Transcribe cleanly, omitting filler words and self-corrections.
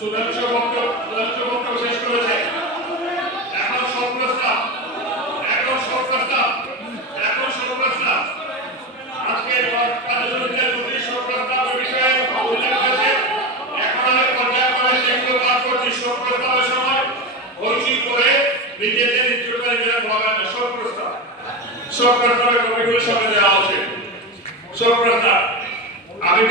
সুধাংশ শেষ করেছে। এখন সব প্রস্তাব আজকে কার্যসূচিতে দুটি শোক প্রস্তাবের বিষয়ে উল্লেখ করেছে। এখন আমি পর্যায়ক্রমে সেগুলো পাঠ করছি। শোক প্রস্তাবের সময় হইচই করে নিজেদের ইচ্ছুকারীরা বলবেন না। শোক প্রস্তাবের কপিগুলো সামনে দেওয়া আছে। শোক প্রস্তাব আমি